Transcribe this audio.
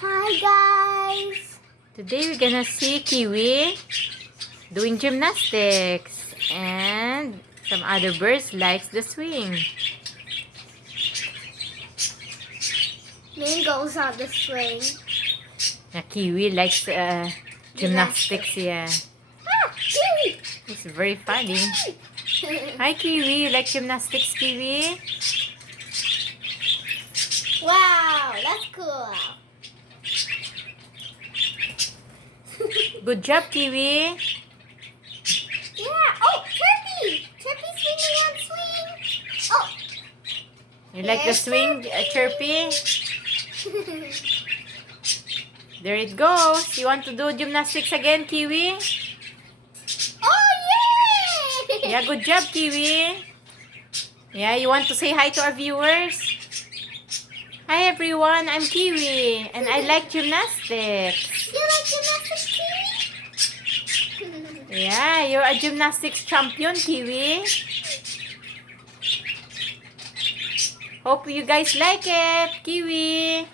Hi guys! Today we're gonna see Kiwi doing gymnastics, and some other birds likes the swing. Min goes on the swing. Kiwi likes gymnastics, yeah. Ah! Kiwi! It's very funny. Hi Kiwi, you like gymnastics, Kiwi? Wow, that's cool. Good job, Kiwi. Yeah. Oh, Chirpy! Chirpy swinging on swing. Oh. You like the There's swing, Chirpy? There it goes. You want to do gymnastics again, Kiwi? Oh, yay! Yeah, good job, Kiwi. Yeah, you want to say hi to our viewers? Hi everyone, I'm Kiwi and I like gymnastics. You like gymnastics, Kiwi? Yeah, you're a gymnastics champion, Kiwi. Hope you guys like it, Kiwi.